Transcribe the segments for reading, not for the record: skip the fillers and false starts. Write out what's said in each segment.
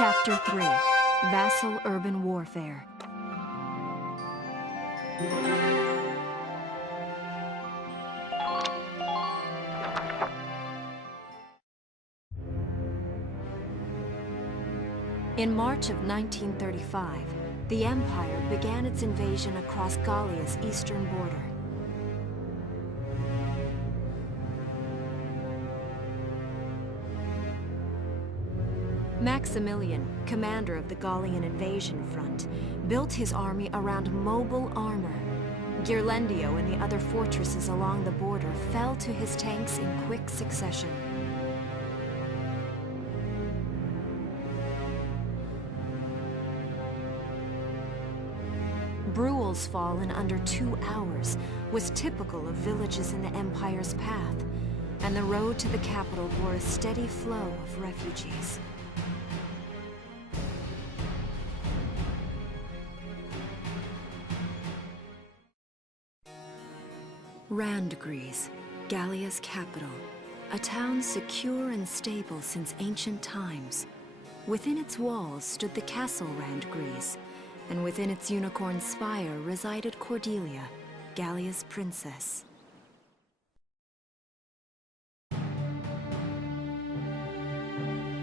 Chapter 3, Vassal Urban Warfare. In March of 1935, the Empire began its invasion across Gallia's eastern border. Maximilian, commander of the Gallian invasion front, built his army around mobile armor. Ghirlandaio and the other fortresses along the border fell to his tanks in quick succession. Bruhl's fall in under 2 hours was typical of villages in the Empire's path, and the road to the capital bore a steady flow of refugees. Randgries, Gallia's capital, a town secure and stable since ancient times. Within its walls stood the castle Randgries, and within its unicorn spire resided Cordelia, Gallia's princess.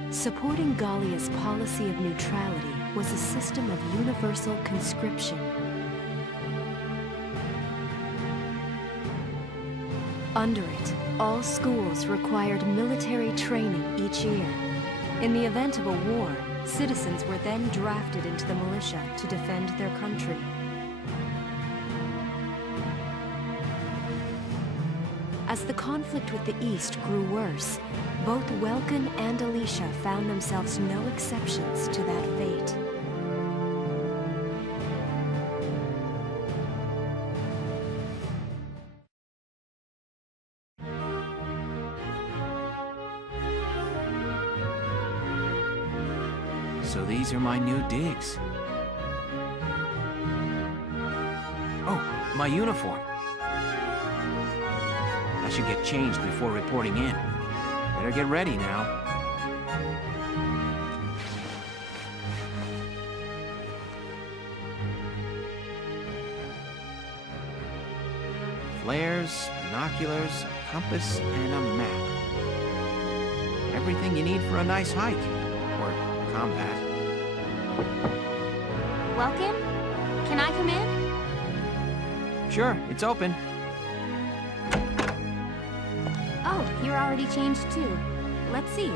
Supporting Gallia's policy of neutrality was a system of universal conscription. Under it, all schools required military training each year. In the event of a war, citizens were then drafted into the militia to defend their country. As the conflict with the East grew worse, both Welkin and Alicia found themselves no exceptions to that fate. So these are my new digs. Oh, my uniform. I should get changed before reporting in. Better get ready now. Flares, binoculars, a compass, and a map. Everything you need for a nice hike. Or combat. Welcome? Can I come in? Sure, it's open. Oh, you're already changed too. Let's see.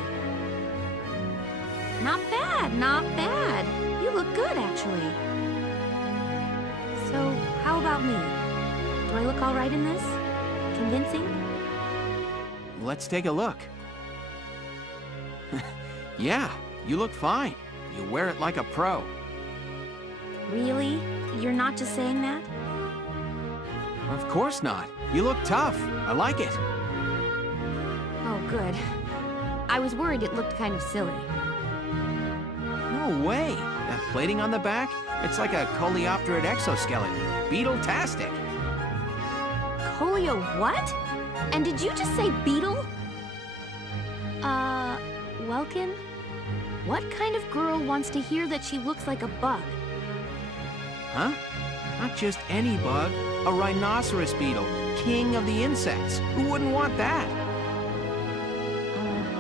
Not bad, not bad. You look good, actually. So, how about me? Do I look all right in this? Convincing? Let's take a look. Yeah, you look fine. You wear it like a pro. Really? You're not just saying that? Of course not. You look tough. I like it. Oh, good. I was worried it looked kind of silly. No way. That plating on the back? It's like a coleopterate exoskeleton. Beetle-tastic. Colio what? And did you just say beetle? Welkin? What kind of girl wants to hear that she looks like a bug? Huh? Not just any bug. A rhinoceros beetle. King of the insects. Who wouldn't want that?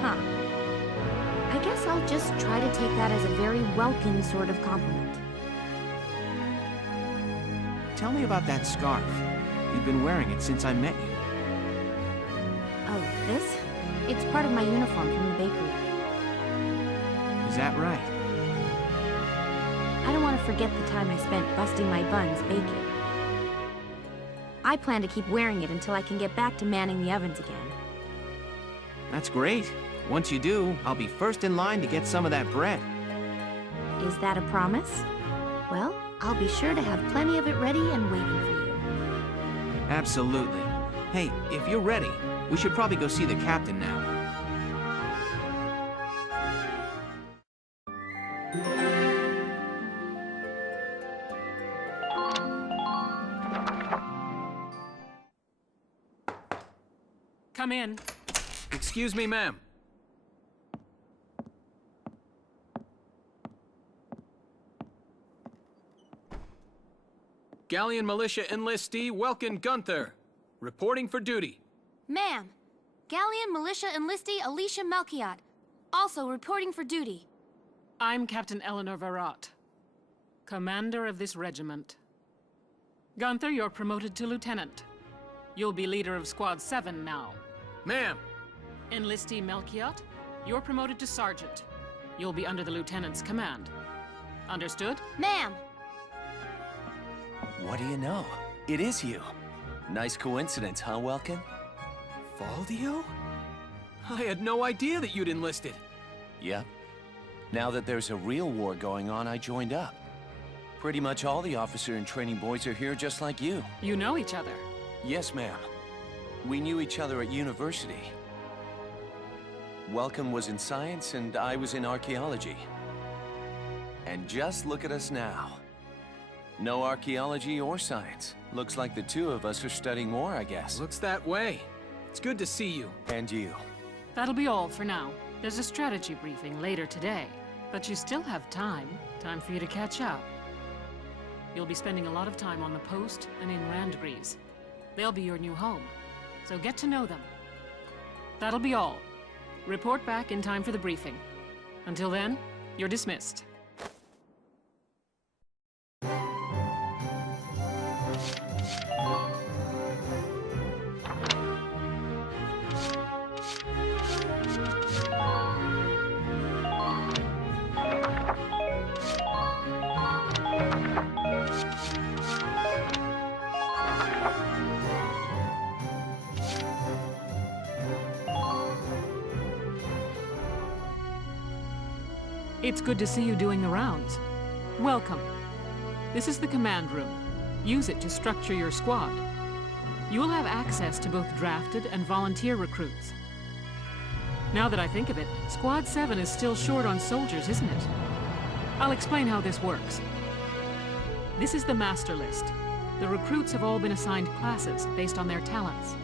Huh. I guess I'll just try to take that as a very Welkin sort of compliment. Tell me about that scarf. You've been wearing it since I met you. Oh, this? It's part of my uniform from the bakery. Is that right? I don't want to forget the time I spent busting my buns baking. I plan to keep wearing it until I can get back to manning the ovens again. That's great. Once you do, I'll be first in line to get some of that bread. Is that a promise? Well, I'll be sure to have plenty of it ready and waiting for you. Absolutely. Hey, if you're ready, we should probably go see the captain now. Come in. Excuse me, ma'am. Galleon Militia Enlistee Welkin Gunther, reporting for duty. Ma'am, Galleon Militia Enlistee Alicia Melchiot, also reporting for duty. I'm Captain Eleanor Varrot, commander of this regiment. Gunther, you're promoted to lieutenant. You'll be leader of Squad 7 now. Ma'am! Enlistee Melchiot, you're promoted to sergeant. You'll be under the lieutenant's command. Understood? Ma'am! What do you know? It is you. Nice coincidence, huh, Welkin? Valdio? I had no idea that you'd enlisted. Yep. Now that there's a real war going on, I joined up. Pretty much all the officer and training boys are here just like you. You know each other. Yes, ma'am. We knew each other at university. Welkin was in science and I was in archaeology. And just look at us now. No archaeology or science. Looks like the two of us are studying more, I guess. Looks that way. It's good to see you. And you. That'll be all for now. There's a strategy briefing later today, but you still have time for you to catch up. You'll be spending a lot of time on the post and in Randgrees. They'll be your new home, so get to know them. That'll be all. Report back in time for the briefing. Until then, you're dismissed. It's good to see you doing the rounds. Welcome. This is the command room. Use it to structure your squad. You will have access to both drafted and volunteer recruits. Now that I think of it, Squad 7 is still short on soldiers, isn't it? I'll explain how this works. This is the master list. The recruits have all been assigned classes based on their talents.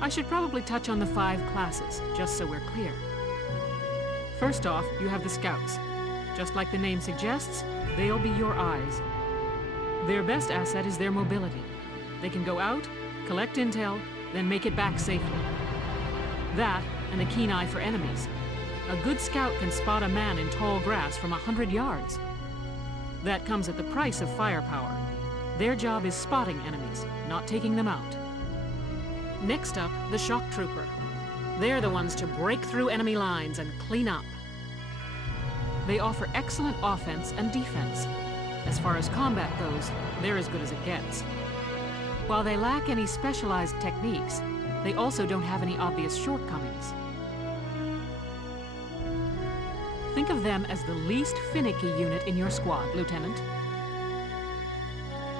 I should probably touch on the 5 classes, just so we're clear. First off, you have the Scouts. Just like the name suggests, they'll be your eyes. Their best asset is their mobility. They can go out, collect intel, then make it back safely. That, and a keen eye for enemies. A good scout can spot a man in tall grass from 100 yards. That comes at the price of firepower. Their job is spotting enemies, not taking them out. Next up, the Shock Trooper. They're the ones to break through enemy lines and clean up. They offer excellent offense and defense. As far as combat goes, they're as good as it gets. While they lack any specialized techniques, they also don't have any obvious shortcomings. Think of them as the least finicky unit in your squad, Lieutenant.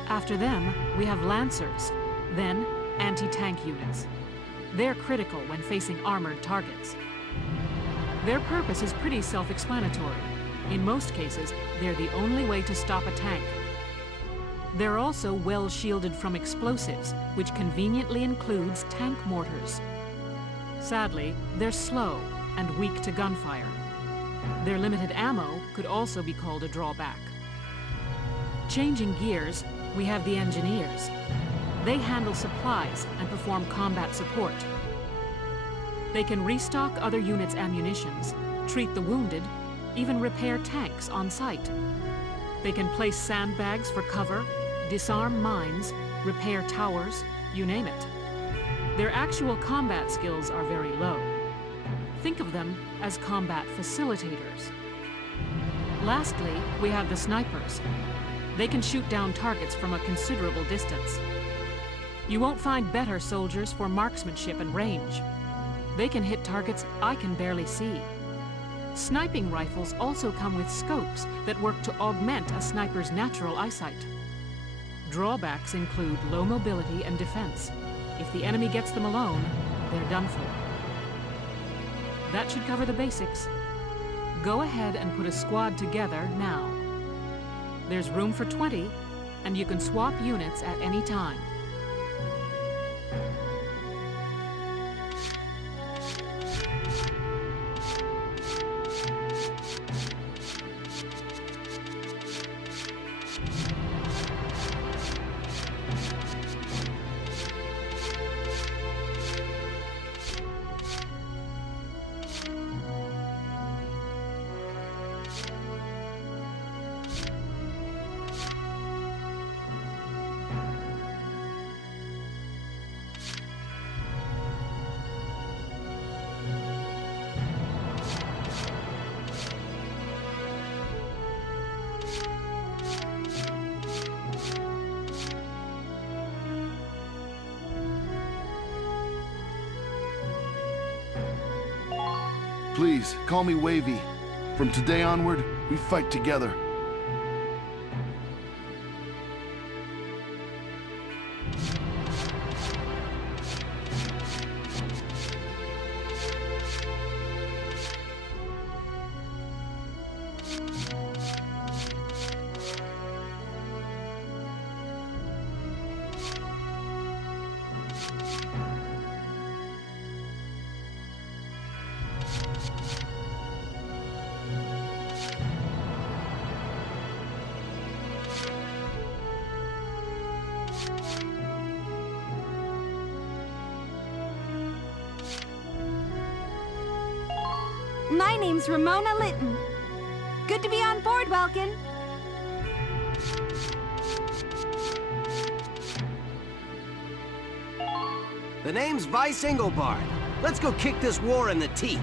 After them, we have Lancers, then anti-tank units. They're critical when facing armored targets. Their purpose is pretty self-explanatory. In most cases, they're the only way to stop a tank. They're also well shielded from explosives, which conveniently includes tank mortars. Sadly, they're slow and weak to gunfire. Their limited ammo could also be called a drawback. Changing gears, we have the Engineers. They handle supplies and perform combat support. They can restock other units' ammunitions, treat the wounded, even repair tanks on site. They can place sandbags for cover, disarm mines, repair towers, you name it. Their actual combat skills are very low. Think of them as combat facilitators. Lastly, we have the Snipers. They can shoot down targets from a considerable distance. You won't find better soldiers for marksmanship and range. They can hit targets I can barely see. Sniping rifles also come with scopes that work to augment a sniper's natural eyesight. Drawbacks include low mobility and defense. If the enemy gets them alone, they're done for. That should cover the basics. Go ahead and put a squad together now. There's room for 20, and you can swap units at any time. Please, call me Wavy. From today onward, we fight together. My name's Ramona Litton. Good to be on board, Welkin. The name's Vice Engelbard. Let's go kick this war in the teeth.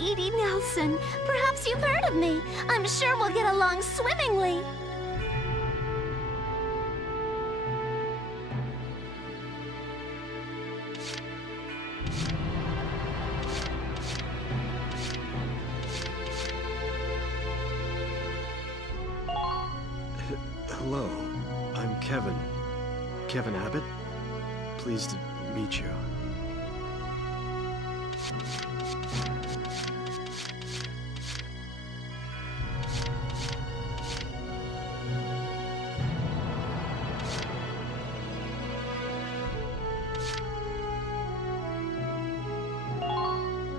Edie Nelson. Perhaps you've heard of me. I'm sure we'll get along swimmingly. Hello, I'm Kevin. Kevin Abbott. Pleased to meet you.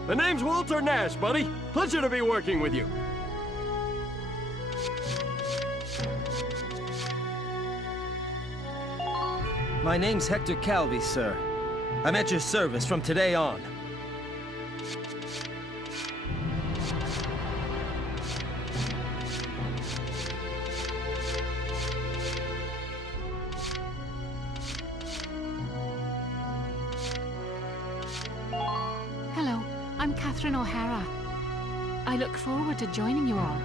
The name's Walter Nash, buddy. Pleasure to be working with you. My name's Hector Calvi, sir. I'm at your service from today on. Hello, I'm Catherine O'Hara. I look forward to joining you all.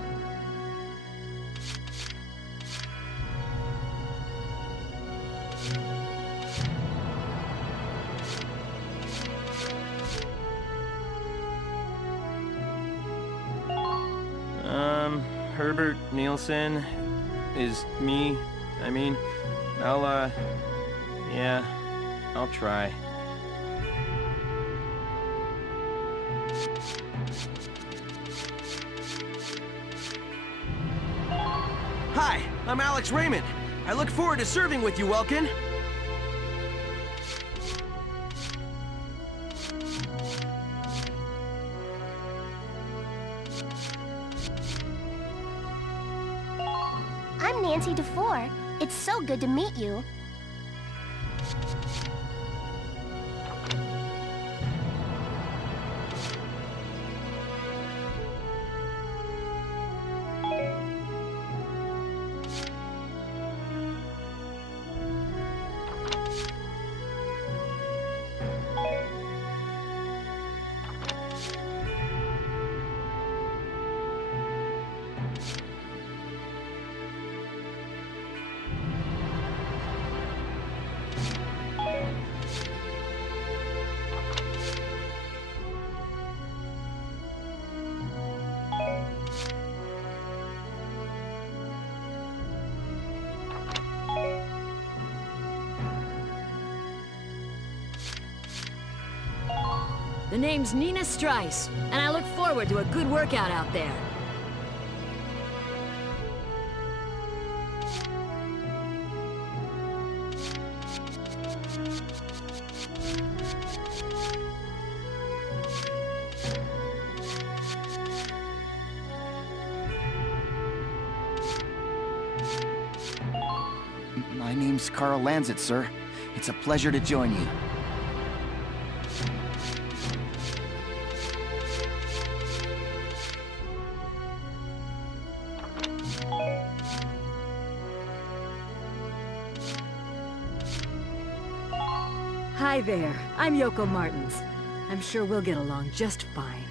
Herbert Nielsen is me. Yeah, I'll try. Hi, I'm Alex Raymond. I look forward to serving with you, Welkin. I'm Nancy DeFore. It's so good to meet you. The name's Nina Strice, and I look forward to a good workout out there. My name's Carl Lanzett, sir. It's a pleasure to join you. Hi there, I'm Yoko Martins. I'm sure we'll get along just fine.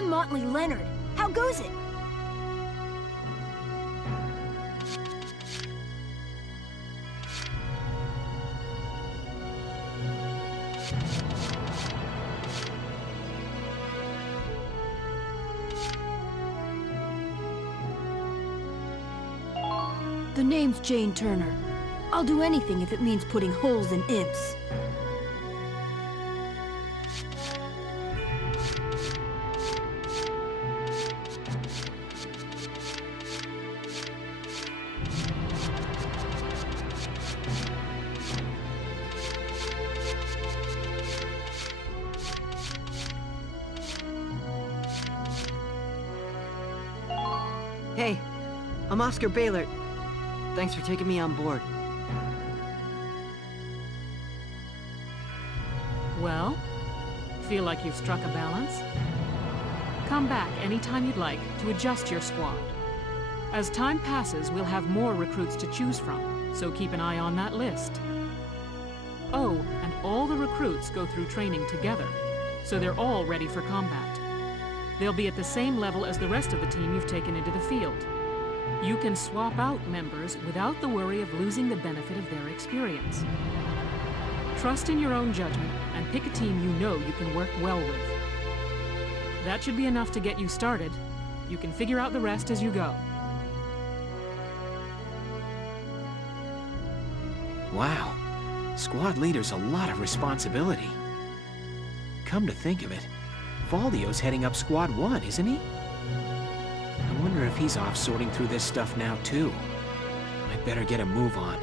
I'm Motley Leonard. How goes it? The name's Jane Turner. I'll do anything if it means putting holes in imps. Hey, I'm Oscar Baylor. Thanks for taking me on board. Well, feel like you've struck a balance? Come back anytime you'd like to adjust your squad. As time passes, we'll have more recruits to choose from, so keep an eye on that list. Oh, and all the recruits go through training together, so they're all ready for combat. They'll be at the same level as the rest of the team you've taken into the field. You can swap out members without the worry of losing the benefit of their experience. Trust in your own judgment and pick a team you know you can work well with. That should be enough to get you started. You can figure out the rest as you go. Wow. Squad leader's a lot of responsibility. Come to think of it, Valdio's heading up Squad 1, isn't he? I wonder if he's off sorting through this stuff now, too. I'd better get a move on.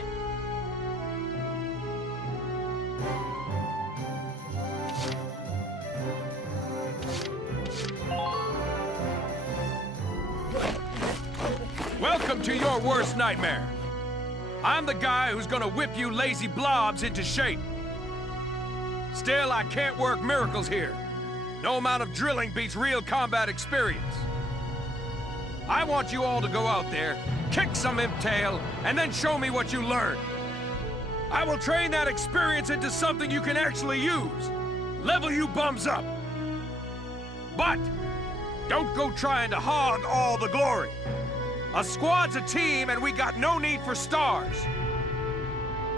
Welcome to your worst nightmare. I'm the guy who's gonna whip you lazy blobs into shape. Still, I can't work miracles here. No amount of drilling beats real combat experience. I want you all to go out there, kick some imp tail, and then show me what you learned. I will train that experience into something you can actually use. Level you bums up. But don't go trying to hog all the glory. A squad's a team, and we got no need for stars.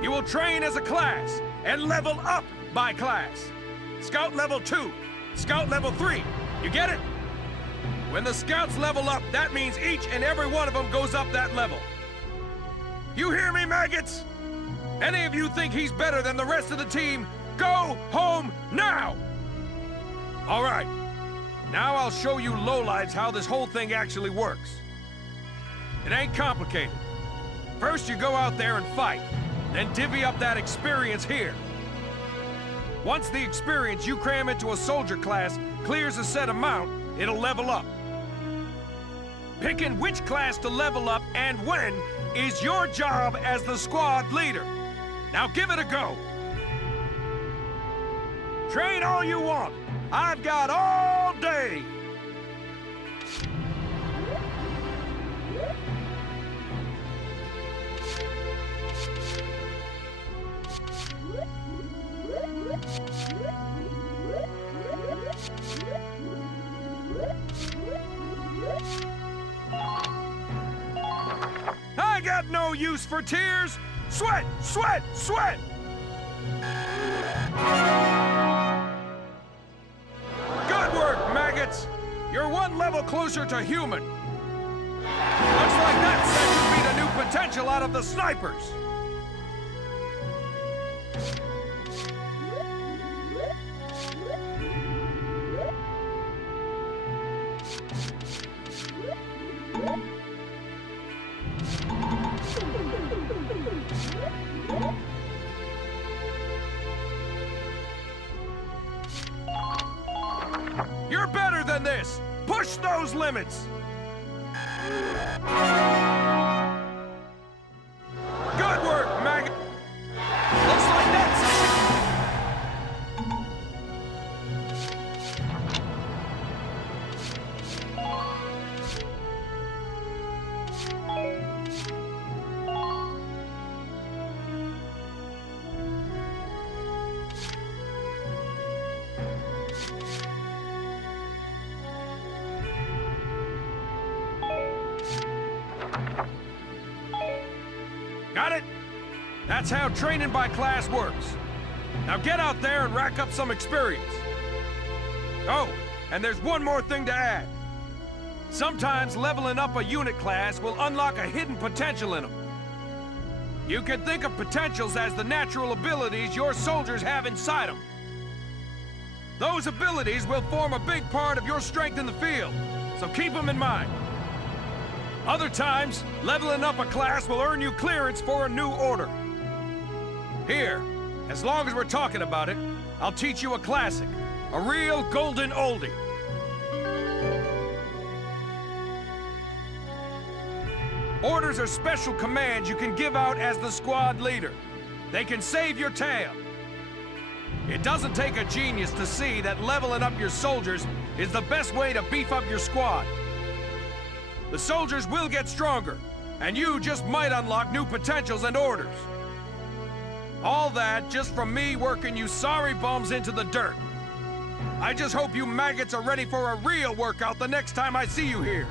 You will train as a class and level up by class. Scout level 2, Scout level 3. You get it? When the scouts level up, that means each and every one of them goes up that level. You hear me, maggots? Any of you think he's better than the rest of the team, go home now! All right. Now I'll show you lowlives how this whole thing actually works. It ain't complicated. First you go out there and fight, then divvy up that experience here. Once the experience you cram into a soldier class clears a set amount, it'll level up. Picking which class to level up and when is your job as the squad leader. Now give it a go. Train all you want. I've got all day. I got no use for tears. Sweat, sweat, sweat. Good work, maggots. You're one level closer to human. Looks like that set should beat a new potential out of the snipers. this! Push those limits! Good work, maggot! Looks like that's Got it? That's how training by class works. Now get out there and rack up some experience. Oh, and there's one more thing to add. Sometimes leveling up a unit class will unlock a hidden potential in them. You can think of potentials as the natural abilities your soldiers have inside them. Those abilities will form a big part of your strength in the field, so keep them in mind. Other times, leveling up a class will earn you clearance for a new order. Here, as long as we're talking about it, I'll teach you a classic, a real golden oldie. Orders are special commands you can give out as the squad leader. They can save your tail. It doesn't take a genius to see that leveling up your soldiers is the best way to beef up your squad. The soldiers will get stronger, and you just might unlock new potentials and orders. All that just from me working you sorry bums into the dirt. I just hope you maggots are ready for a real workout the next time I see you here.